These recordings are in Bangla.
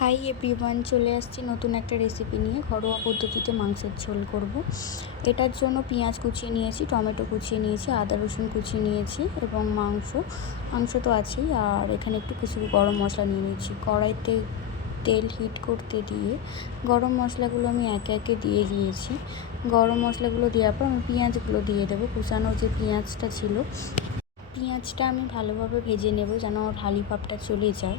হাই এভরিওয়ান, চলে আসছি নতুন একটা রেসিপি নিয়ে। ঘরোয়া পদ্ধতিতে মাংসের ঝোল করব। এটার জন্য পেঁয়াজ কুচিয়ে নিয়েছি, টমেটো কুচিয়ে নিয়েছি, আদা রসুন কুচিয়ে নিয়েছি এবং মাংস তো আছেই। আর এখানে একটু কিছু গরম মশলা নিয়ে নিয়েছি। কড়াইতে তেল হিট করতে দিয়ে গরম মশলাগুলো আমি একে একে দিয়ে দিয়েছি। গরম মশলাগুলো দেওয়ার পর আমি পেঁয়াজগুলো দিয়ে দেবো। কুচানো যে পেঁয়াজটা ছিল, পেঁয়াজটা আমি ভালোভাবে ভেজে নেব যেন ঢালি ভাবটা চলে যায়,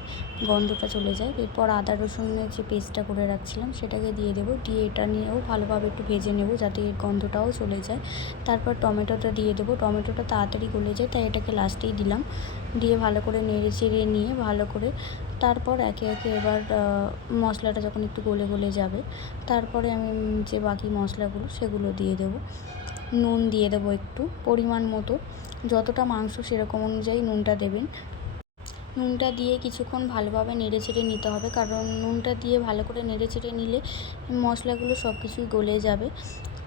গন্ধটা চলে যায়। এরপর আদা রসুনের যে পেস্টটা করে রাখছিলাম সেটাকে দিয়ে দেবো। দিয়ে এটা নিয়েও ভালোভাবে একটু ভেজে নেব যাতে এর গন্ধটাও চলে যায়। তারপর টমেটোটা দিয়ে দেবো। টমেটোটা তাড়াতাড়ি গলে যায় তাই এটাকে লাস্টেই দিলাম। দিয়ে ভালো করে নেড়ে চেড়ে নিয়ে ভালো করে তারপর একে একে এবার মশলাটা যখন একটু গলে যাবে তারপরে আমি যে বাকি মশলাগুলো সেগুলো দিয়ে দেবো। নুন দিয়ে দেবো একটু পরিমাণ মতো, যতটা মাংস সেরকম অনুযায়ী নুনটা দেবেন। নুনটা দিয়ে কিছুক্ষণ ভালোভাবে নেড়েচেড়ে নিতে হবে, কারণ নুনটা দিয়ে ভালো করে নেড়েচেড়ে নিলে মশলাগুলো সব কিছুই গলে যাবে।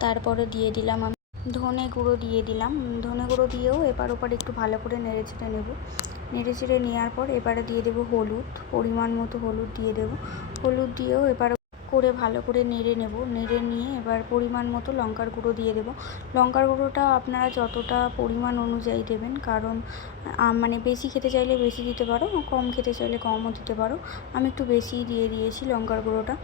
তারপরে দিয়ে দিলাম আমি ধনে গুঁড়ো দিয়ে দিলাম। ধনে গুঁড়ো দিয়েও এবার ওপর একটু ভালো করে নেড়েচেড়ে নেব। নেড়েচেড়ে নেওয়ার পর এবারে দিয়ে দেবো হলুদ, পরিমাণ মতো হলুদ দিয়ে দেবো। হলুদ দিয়েও এবার করে ভালো করে নেড়ে নেব। নেড়ে নিয়ে এবার পরিমাণ মতো লঙ্কার গুঁড়ো দিয়ে দেবো। লঙ্কার গুঁড়োটা আপনারা যতটা পরিমাণ অনুযায়ী দেবেন, কারণ মানে বেশি খেতে চাইলে বেশি দিতে পারো, কম খেতে চাইলে কমও দিতে পারো। আমি একটু বেশিই দিয়ে দিয়েছি লঙ্কার গুঁড়োটা,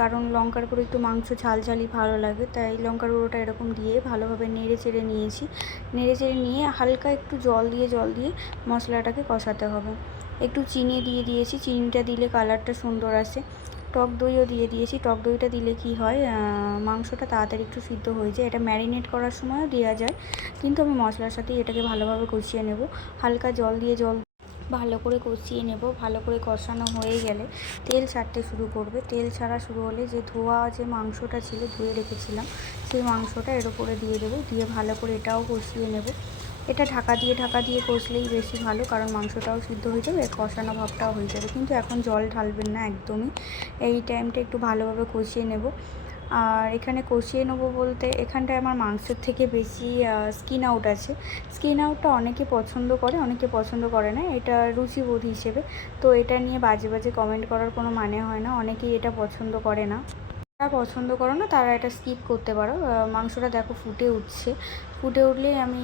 কারণ লঙ্কার গুঁড়ো একটু মাংস ঝালঝালি ভালো লাগে, তাই লঙ্কার গুঁড়োটা এরকম দিয়ে ভালোভাবে নেড়ে চেড়ে নিয়েছি। নেড়ে চেড়ে নিয়ে হালকা একটু জল দিয়ে মশলাটাকে কষাতে হবে। একটু চিনি দিয়ে দিয়েছি, চিনিটা দিলে কালারটা সুন্দর আসে। টক দইও দিয়ে দিয়েছি। টক দইটা দিলে কি হয়, মাংসটা তাড়াতাড়ি একটু সিদ্ধ হয়ে যায়। এটা ম্যারিনেট করার সময়ও দেওয়া যায়, কিন্তু আমি মশলার সাথেই এটাকে ভালোভাবে কষিয়ে নেব। হালকা জল ভালো করে কষিয়ে নেব। ভালো করে কষানো হয়ে গেলে তেল ছাড়তে শুরু করবে। তেল ছাড়া শুরু হলে যে যে মাংসটা ছিল, ধুয়ে রেখেছিলাম, সেই মাংসটা এর উপরে দিয়ে দেবো। দিয়ে ভালো করে এটাও কষিয়ে নেব। এটা ঢাকা দিয়ে কষলেই বেশি ভালো, কারণ মাংসটাও সিদ্ধ হয়ে যাবে, কষানো ভাবটাও হয়ে যাবে। কিন্তু এখন জল ঢালবেন না একদমই। এই টাইমটা একটু ভালোভাবে কষিয়ে নেব। আর এখানে কষিয়ে নেবো বলতে এখানটায় আমার মাংসের থেকে বেশি স্কিন আউট আছে। স্কিন আউটটা অনেকে পছন্দ করে, অনেকে পছন্দ করে না, এটা রুচিবোধ হিসেবে। তো এটা নিয়ে বাজে কমেন্ট করার কোনো মানে হয় না। অনেকেই এটা পছন্দ করে না। যারা পছন্দ করো না তারা এটা স্কিপ করতে পারো। মাংসটা দেখো ফুটে উঠছে। ফুটে উঠলেই আমি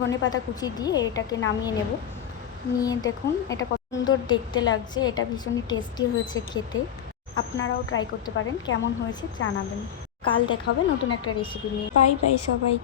ধনেপাতা কুচি দিয়ে এটাকে নামিয়ে নেব। নিয়ে দেখুন এটা কত সুন্দর দেখতে লাগছে। এটা ভীষণই টেস্টি হয়েছে খেতে। আপনারাও ট্রাই করতে পারেন। কেমন হয়েছে জানাবেন। কাল দেখা হবে নতুন একটা রেসিপি নিয়ে। বাই বাই সবাই।